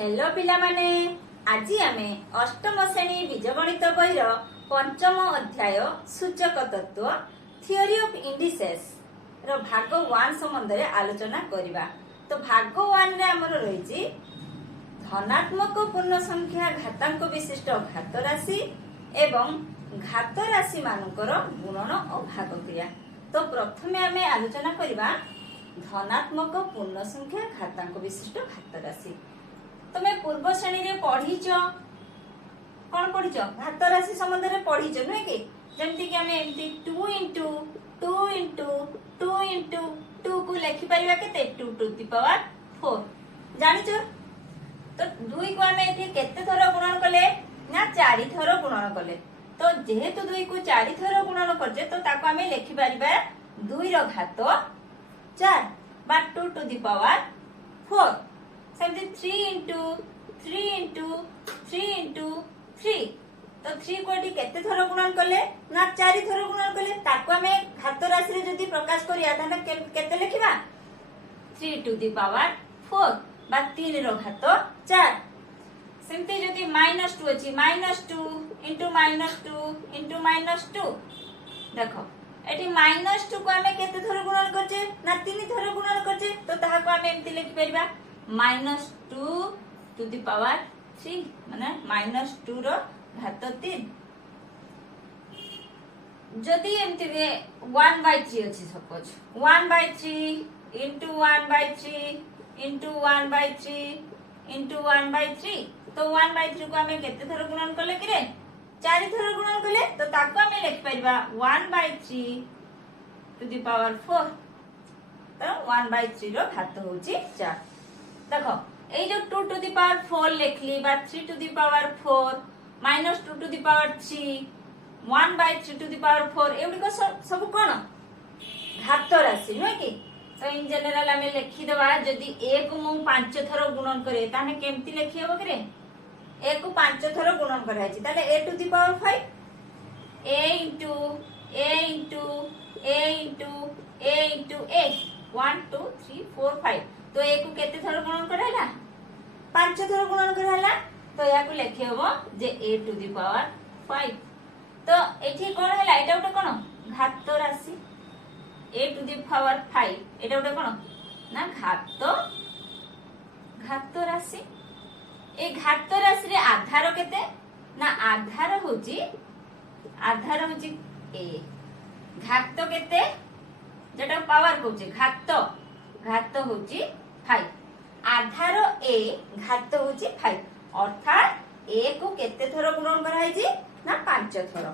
Hello पिला माने आज आमे अष्टम श्रेणी बीजगणित बहिर पंचम अध्याय सूचक तत्व थियोरी ऑफ इंडिसेस रो भाग 1 संबंध रे आलोचना करिबा। तो भाग 1 रे हमर रहिछि धनात्मक पूर्ण संख्या घातांक विशिष्ट घात राशि एवं घात राशि मानकर गुणन और भाग क्रिया। तो प्रथमे आमे आलोचना करिबा धनात्मक पूर्ण संख्या घातांक विशिष्ट घात राशि। तुम्हें पूर्व श्रेणी रे पढ़ीच कौन पढ़ीच घात राशि संबंध रे पढ़ीच नुहे कि जेमती कि हमें एमती 2 इंटू 2 इंटू 2 इंटू 2 को लिखि परिबा केते 2 टू द पावर 4 जानिचो। तो 2 को हमें एठी केते थर गुणन कले ना 4 थर गुणन कले। तो जेहेतु 2 को 4 थर गुणन करजे तो ताको हमें लिखि परिबा 2 रो घात 4 बा 2 टू द पावर 4 सेमती 3 इंटू 3 इंटू 3 इंटू 3। तो 3 को एठी केते थर गुणन कले ना 4 थर गुणन कले ताको हमें घात राशि रे जदी प्रकाश करिया ताने केते लिखिबा 3 टू द पावर 4 बा 3 रो घात 4। सेमती जदी -2 अछि -2 इंटू -2 इंटू -2 देखो एठी -2 को हमें केते थर गुणन करजे ना 3 थर गुणन करजे। तो ताहा को हमें एमती लिखि परिबा -2 टू द पावर 3 माने -2 रो घात 3। जदि एमती 1/3 अछि सपोज 1/3 इंटू 1/3 इंटू 1/3 इंटू 1/3 तो 1/3 को हमें केते थर गुणन करले कि रे 4 थर गुणन करले। तो ताको हमें लिखि परिबा 1/3 टू द पावर 4। तो 1/3 रो घात होची 4। देखो ए जो 2 टू द पावर 4 लिखली बा 3 to the power 4 -2 to the power 3 1/3 to the power 4 एवडी को सब कोन घात राशि नो कि। तो इन जनरल हमें लिखि देबा जदी a को मु 5 थर गुणन करे ताने केमती लिखि हेबो कि रे a को 5 थर गुणन कराय छि ताले a to the power 5 a into a into a into a into a 1 2 3 4 5। तो एक को केते थर गुणन कराइला 5 थर गुणन कराइला। तो या को लिखि हेबो जे a टू द पावर 5। तो एठी कोन हैला एटा उटे कोन घात राशि a टू द पावर 5 एटा उटे कोन ना घात राशि। ए घात राशि रे आधार केते ना आधार होची a घात केते जेटा पावर कहूचे घात होची 5 आधार a घात होची 5 अर्थात a को केते थर गुणन कराई छि ना 5 थर।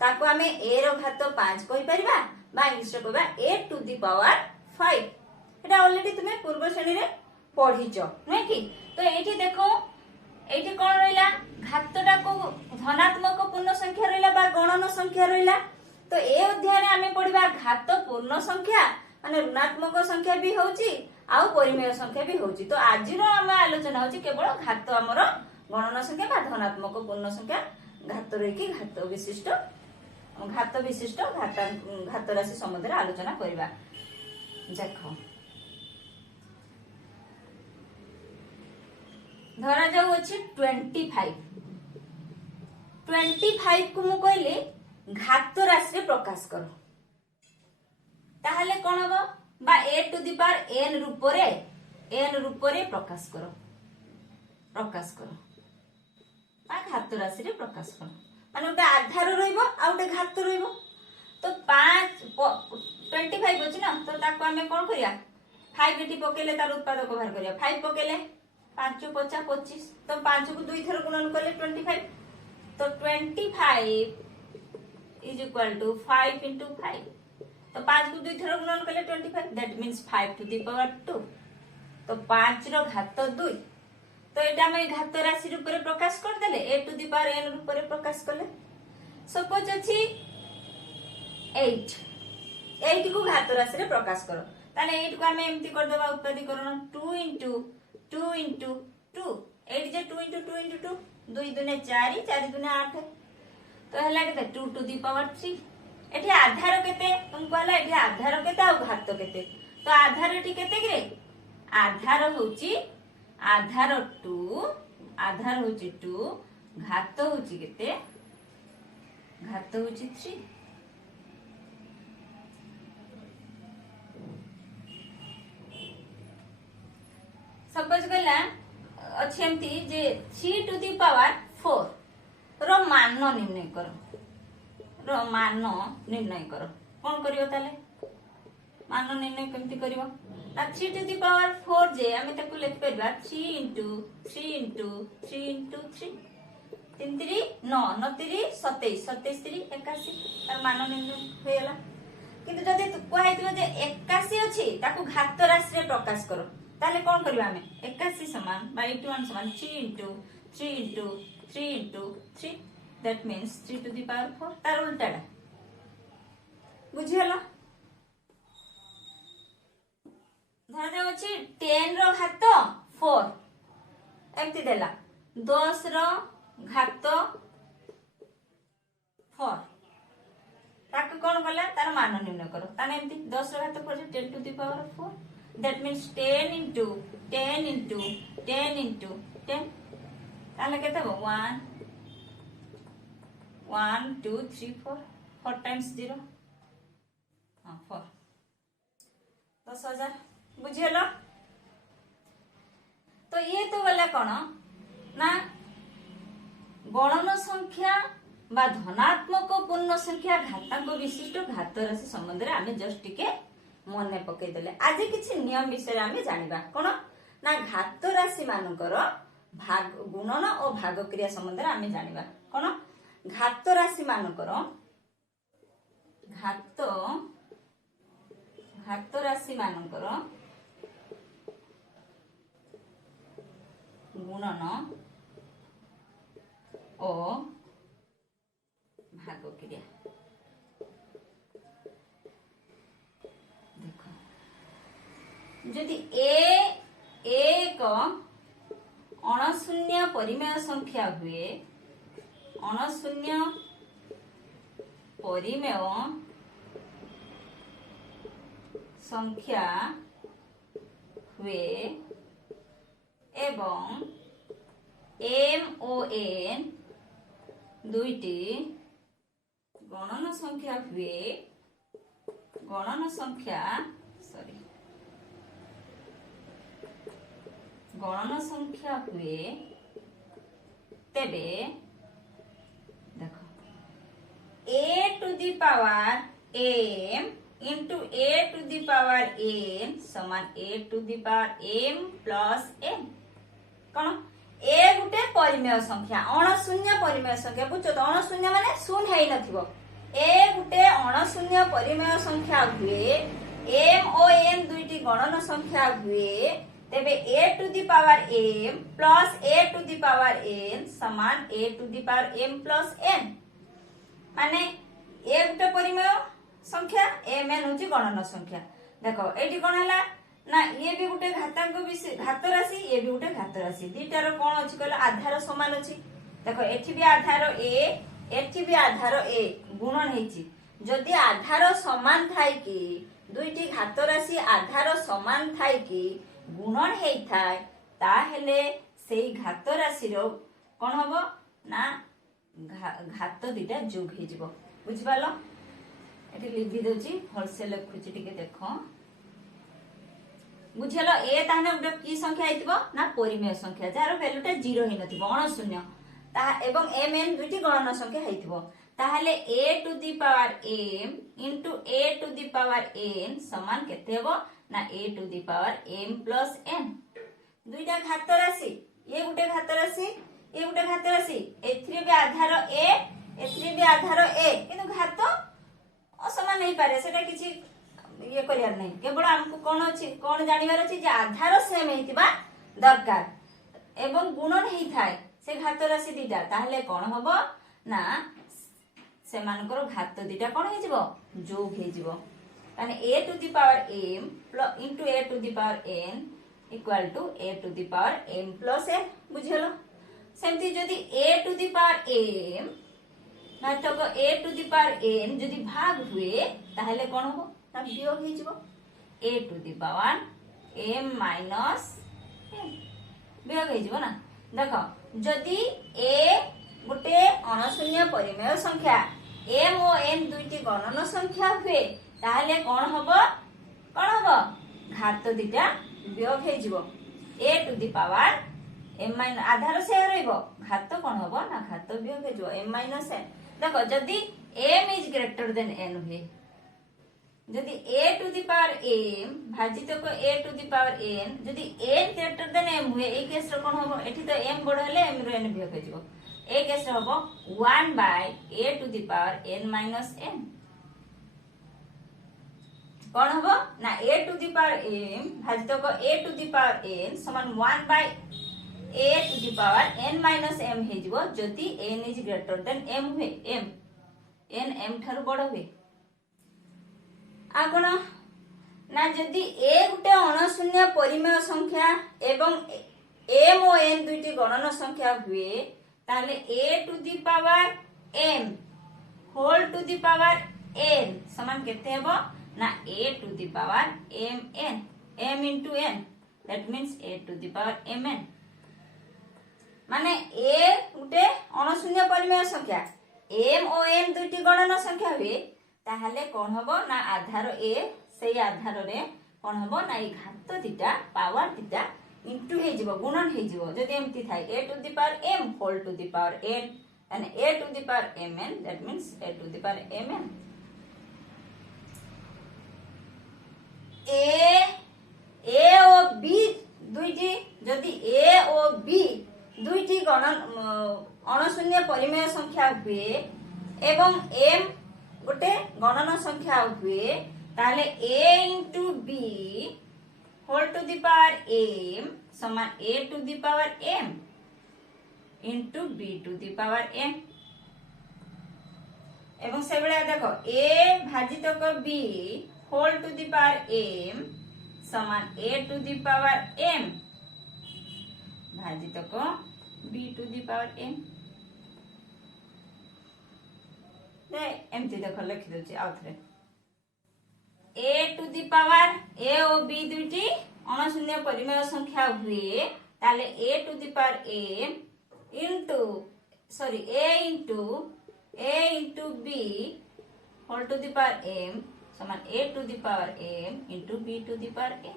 ताको हमें a रो घात 5 कहि परिबा बा इंग्लिश रे कहबा a to the power 5। Etah already तुमे पूर्व श्रेणी रे पढिचो नै कि। तो एठी देखो एठी कोन रहिला घातटा को धनात्मक पूर्ण संख्या रहिला बा गणन संख्या रहिला। तो ए अध्याय रे हमें पढिबा घात पूर्ण संख्या माने ऋणात्मक संख्या भी होची आउ परिमेय संख्या भी होची। तो आज रो हम आलोचना होची केवल घात हमर गणन संख्या बा धनात्मक पूर्ण संख्या घात रे कि घात विशिष्ट घात राशि संबंध रे आलोचना करिबा। देखो धरा जाऊ अछि 25 को मु कहले घात राशि रे प्रकाश करो ताहले कोन हबो बा a to the power n रूप रे प्रकाश करो बा घात राशि रे प्रकाश करो माने उटा आधार रहइबो आ उटा घात रहइबो। तो 25 अछि ना तो ताको हमें कोन करिया 5 एठी पकेले तार उत्पादक बाहर करिया 5 पकेले 5 5 25 तो 5 को 2 थर गुणन करले 25। तो 25 इज इक्वल टू 5 into 5 तो 5 को 2 थर गुणन करले 25 that means 5 to the power 2। तो 5 रो घात 2 तो एटा हम घात राशि रूप रे प्रकाश कर देले a to the power n रूप रे प्रकाश करले। सपोज अछि 8 को घात राशि रे प्रकाश करो ताने 8 को हमें एम्ति कर देबा उत्पादीकरण 2 इंटू 2 इंटू 2 8 जे 2 इंटू 2 इंटू 2 2 दुने 4 4 दुने 8 तो हला केते 2 टू द पावर 3। एठी आधार केते तुमको हला एठी आधार केते आ घात केते। तो आधार एठी केते कि रे आधार होची आधार 2 आधार होची 2 घात होची केते घात होची 3 सपोज कहला अच्छी एमती जे 3 टू दी पावर 4 रो मान निर्णय करो कौन करियो ताले मान निर्णय केमती करियो ना 3 टू दी पावर 4 जे आमे ताकू लिख परबा 3 into 3 into 3 into 3 3 3 9 9 3 27 27 3 81 तार मान निर्णय होयला किंतु जदि कहै दिबो जे 81 अछि ताकू घात राशि रे प्रकाश करो ताले कौन करिवा हमें 81 समान बाय 81 समान 3 into 3 into 3 into 3 that means 3 to the power 4 तार उल्टाटा बुझी हला धर दे अछि 10 रो घात 4 एमती देला 10 रो घात 4 ताकू कौन कला तार मान निर्णय करो ताने एमती 10 रो घात 4 10 to the power 4 that means 10 into 10 into 10 into 10 ताले केते हो 1 1 2 3 4 4 times 0 हां 4 10,000 बुझियलो तो ये तो वाला कोन ना गणन संख्या बा धनात्मक पूर्ण संख्या घातांक विशिष्ट घात राशि संबंध रे आमे जस्ट टिके मने पकई देले आज किछि नियम विषय आमे जानिबा कोन ना घात राशि मानकर भाग गुणन और भाग क्रिया संबंध रे आमे जानिबा कोन घात राशि मानकर घात राशि मानकर गुणन और भाग क्रिया देखो यदि एक अणशून्य परिमेय संख्या हुए अणशून्य परिमेय संख्या हुए एवं एम ओ एन दुईटी गणन संख्या हुए गणन संख्या हुए तेबे देखो a to the power m into a to the power n समान a to the power m plus n कौन ए गुटे परिमेय संख्या अणशून्य परिमेय संख्या बुझो तो अणशून्य माने शून्य हेई नथिबो ए गुटे अणशून्य परिमेय संख्या हुए m o n दुईटी गणन संख्या हुए तेबे a to the power m plus a to the power n समान a to the power m plus n माने a गुटे परिमेय संख्या m n होची गणन संख्या देखो एटी कोन हला ना ये भी गुटे घातांक घात राशि ये भी गुटे घात राशि दीटार कोन अछि कहला आधार समान अछि देखो एठी भी आधार a एठी भी आधार a गुणन हेची जदि आधार समान थाई कि दुईटी घात राशि आधार समान थाई कि गुणन हेई थाय ता हेले सेई घात राशि रो कोन हबो ना घात दीटा जोग हे जिवो बुझिबालो एठी लिखि दोची होलसेल लिखुची टिके देखो बुझियलो ए ताने उडे की संख्या आइतबो ना परिमेय संख्या जार वैल्यूटा 0 हि नथिबो अणशून्य ता एवं mn दुटी गणन संख्या हेतिबो ताहले a to the power m into a to the power n समान केते हेबो ना a to the power m plus n दुईटा घात राशि ये गुटे घात राशि ये गुटे घात राशि एथ्री भी आधार a एथ्री भी आधार a किंतु घात असमान नहीं पारे सेटा किछि ये करियार नहीं केवल हमको कोन अछि कोन जानिबार अछि जे आधार सेम हेतिबा दरकार एवं गुणन हेई थाए से घात राशि दीटा ताहले कोन हबो ना से मानकर घात दीटा कोन हे जिवो जोग हे जिवो माने a to the power m into a to the power n equal to a to the power m plus n बुझियलो सेमती जदी a to the power m ना तो a to the power n जदी भाग हुए ताहले कोन हबो ना वियोग हे जिवो a to the power m minus n वियोग हो ना। देख जदि ए गोटे अणशून्य परिमेय संख्या m और n दुईटी गणन संख्या हुए ताहले कौन हबो घात दिटा वियोग हो a to the power m minus आधार से रहइबो घात कौन हबो ना घात वियोग हो m माइनस n। देखो जदि m is greater than n हुए जदि a to the power m भाजित को a to the power n जदि n ग्रेटर देन m हुए ए केस रो कौन हबो एठी तो m बड़ हले m रो n वियोग हो ए केस रो हबो 1 by a to the power n minus n कौन हबो ना a to the power m भाजित को a to the power n समान 1 by a to the power n minus m हे जिवो जदि n is greater than m हुए n m ठारू बड़ हुए आ कोन ना जदि a गुटे अणशून्य परिमेय संख्या एवं m और n दुईटी गणन संख्या हुए ताले a to the power m whole to the power n समान केते हेबो ना a to the power mn m into n that means a to the power mn माने a गुटे अणशून्य परिमेय संख्या m और n दुईटी गणन संख्या हुए ताहले कौन हबो ना आधार a सेई आधार रे कौन हबो ना ई घात दिटा पावर दिटा इनटू हे जिवो गुणन हे जिवो जदि एमती थाय a to the power m whole to the power n and a to the power mn that means a to the power mn a और b दुईटी जदि a और b दुईटी गणन अणशून्य परिमेय संख्या हुए एवं m गोटे गणन संख्या हुए ताले a into b whole to the power m समान a to the power m into b to the power m एवं से बेले देखो a भाजित को b whole to the power m समान a to the power m भाजित को b to the power m एमती देख लिखि दउची आउथरे a to the power a और b दुईटी अणशून्य परिमेय संख्या हुए ताले a to the power m into sorry a into b whole to the power m समान a to the power m इनटू b to the power m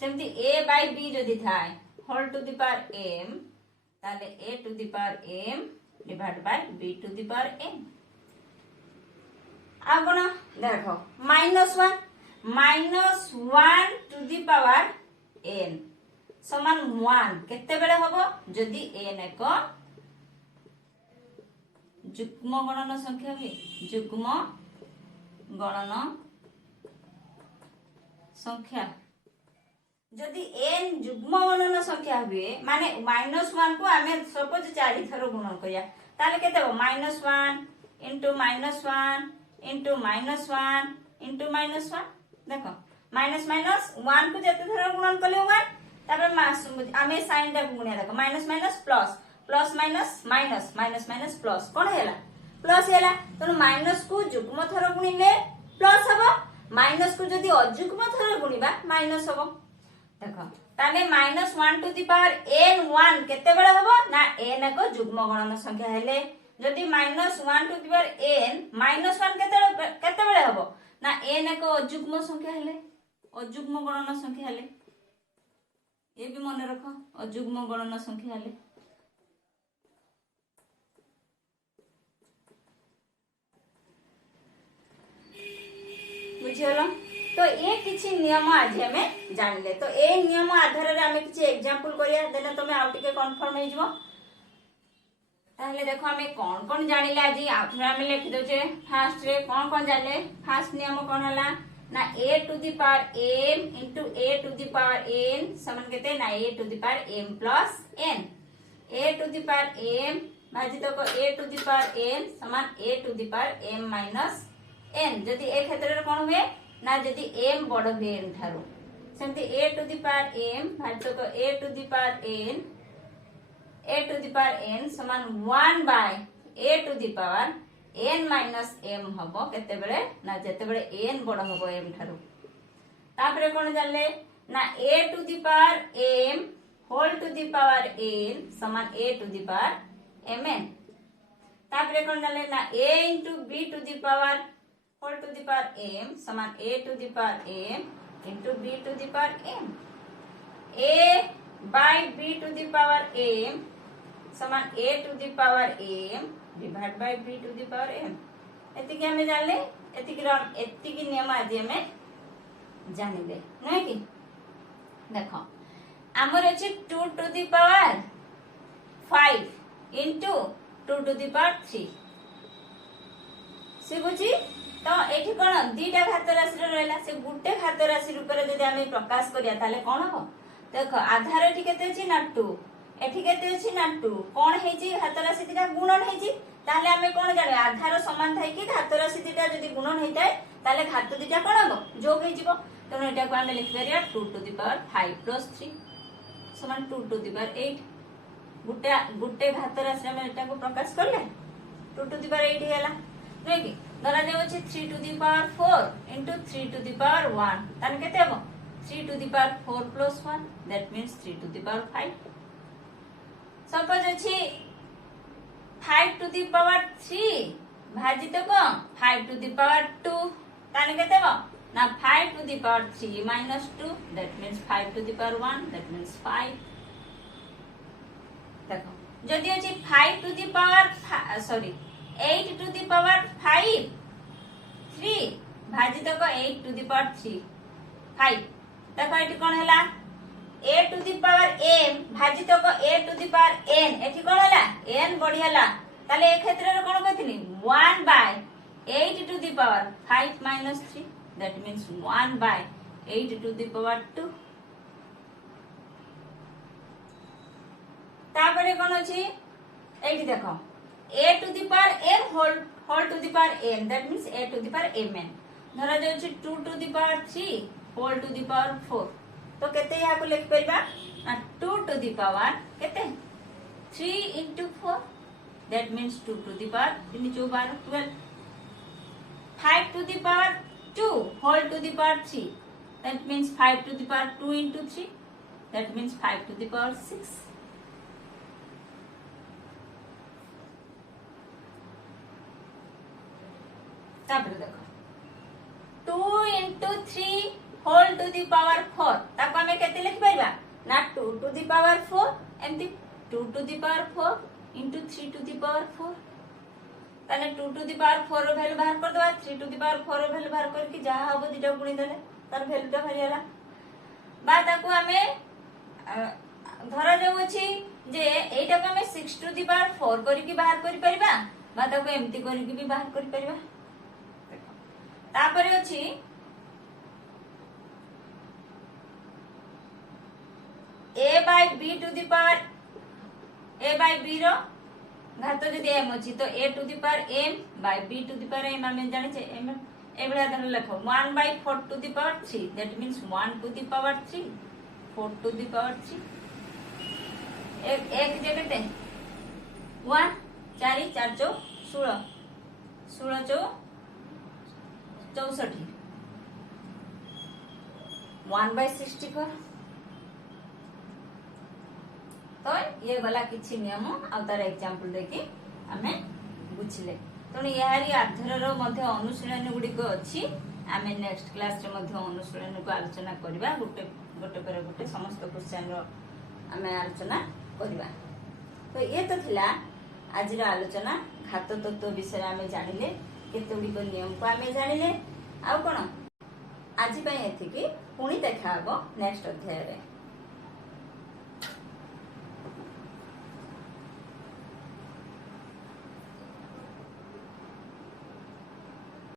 सेमती a बाय b जदि थाय whole to the power m ताले a to the power m divide by b to the power m आ कोन देखो -1 to the power n समान 1 केते बेले हबो जदि n एक युग्म गणन संख्या हुए युग्म गणन संख्या जदि n युग्म गणन संख्या हुए माने -1 को आमे सपोज 4 थरो गुणन करिया ताले केते हो -1 into -1 into -1 into -1 देखो माइनस माइनस 1 को जते थरो गुणन कले 1 तापर आमे साइन टा गुणिया देखो minus minus plus plus minus minus minus minus plus कोन हैला प्लस हैला तो माइनस को युग्म थरो गुणिले प्लस हबो माइनस को जदी अयुग्म थरो गुणिबा माइनस हबो देखो ताले -1 टू द पावर n1 केते बेले हबो ना n को युग्म गणन संख्या हेले जदि -1 टू द पावर n -1 केते बेले हबो ना n को अयुग्म संख्या हेले अयुग्म गणन संख्या हेले ये भी मन रखो अयुग्म गणन संख्या हेले बुझियलो तो ये किछि नियम आज हमें जानले तो ए नियम आधार रे हमें किछि एग्जांपल करिया देना तमे आउ टिके कंफर्म हे जबो ताहले देखो हमें कौन कौन जानिले आज आउथरे हमें लिखि दोचे फास्ट रे कौन कौन जानले फास्ट नियम कौन हला ना a to the power m into a to the power n समान केते ना a to the power m plus n a to the power m भाजित को a to the power n समान a to the power m minus n जदि ए क्षेत्र रे कोन हुए ना जदि m बड़ हुए n थारो सेमति a to the power m भाजित को a to the power n समान 1 by a to the power n minus m हबो केते बेले ना जते बेले n बड़ हबो m थारो तापरे कोन जानले ना a to the power m whole to the power n समान a to the power mn। तापरे कोन जाले ना a into b to the power whole to the power m समान a to the power m into b to the power m। a by b to the power m समान a to the power m divide by b to the power m। एतिकी हमें जानले एतिकी नियम आज हमें जानिले नहीं कि देखो हमर अछि 2 to the power 5 into 2 to the power 3 से बुझी तो एठी कोन दीटा घात राशि रहला से गुटे घात राशि रूप रे जदि हम प्रकाश करिया ताले कोन हो देखो आधार एठी केते अछि ना 2 एठी केते अछि ना 2 कोन हेजी घात राशि दीटा गुणन हेजी ताले हमें कोन जाने आधार समान थाई कि घात राशि दीटा जदि गुणन हेताय ताले घात दीटा कोन हो जोग हेजिवो तो एटा को हम लिख परिया 2 टू दी पावर 5 प्लस 3 समान 2 टू दी पावर 8 गुटे घात राशि हम एटा को प्रकाश करले 2 टू दी पावर 8 हेला नै कि धरा जाउ अछि 3 to the power 4 into 3 to the power 1 ताने केते हबो 3 to the power 4 plus 1 that means 3 to the power 5। Suppose अछि 5 टू दी पावर 3 भाजित को 5 टू दी पावर 2 ताने केते हबो ना 5 to the power 3 minus 2 that means 5 to the power 1 that means 5। देखो जदि अछि 5 to the power 8 to the power 5 3 भाजित को 8 to the power 3 5 देखो एठी कोन हैला a to the power m भाजित को a to the power n एठी कोन हैला n बढी हैला ताले ए क्षेत्र रे कोन कहथिनी 1 by 8 to the power 5 minus 3 that means 1 by 8 to the power 2। तापरे कोन अछि एठी देखो a to the power m whole to the power n that means a to the power mn धरा जाउ अछि 2 to the power 3 whole to the power 4 तो केते या को लिख परबा 2 to the power केते 3 into 4 that means 2 to the power 3 4 12 5 to the power 2 whole to the power 3 that means 5 to the power 2 into 3 that means 5 to the power 6। तापर देखो 2 into 3 whole to the power 4 ताको हमें केते लिख परबा ना 2 to the power 4 एमती 2 to the power 4 into 3 to the power 4 ताने 2 to the power 4 रो वैल्यू बाहर कर दवा 3 टू दी पावर 4 रो वैल्यू बाहर करके जहा हबो दिटा गुणी देले तार वैल्यूटा बाहर आला बा ताको हमें धरा जाउ अछि जे एटा को हमें 6 टू दी पावर 4 करी की बाहर करि परिबा बा ताको एम्ति करी की भी बाहर करि परिबा। तापरे अछि a by b to the power a by b रो घात जदि m अछि तो a to the power m by b to the power m हम जानि छै m ए बला धर लिखो 1 by 4 to the power 3 that means 1 to the power 3 4 to the power 3 एक जगते 1 4 4 चौ 16 16 चौ 64 1 by 64 तो ये गला किछि नियम आ तार एग्जांपल देखि हमें बुझिले तने यारी आधार रो मध्ये अनुशीलन गुडी को अछि हमें नेक्स्ट क्लास रे मध्ये अनुशीलन को आलोचना करबा गुटे पर गुटे समस्त क्वेश्चन रो हमें आलोचना करबा। तो ये तो थिला आज रो आलोचना घात तत्व विषय हमें जानिले केते गुडी को नियम को हमें जानिले आ कोन आज पय एथिकी पुणी देखा हबो नेक्स्ट अध्याय रे।